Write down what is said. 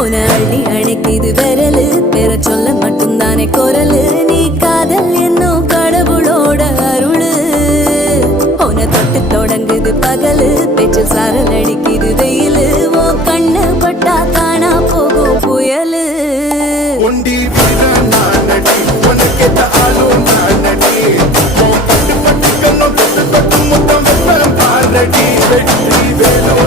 உன அள்ளி அணைக்குது விரலு பெற சொல்ல மட்டும்தானே குரலு நீ காதல் என்னும் கடவுளோட அருளு உன தொட்டு தொடங்குது பகலு பேச்சில் சாரல் அடிக்குது வெயிலு ஓ கண்ணு பட்டா காணா போகும் புயலு ஒண்டி வீரன் நானடி உனக்கேத்த ஆளும் நானடி பட்டு பட்டு கண்ணம் தொட்டு தொட்டு முத்தம் வெப்பம் பாரடி வெற்றி வேணும்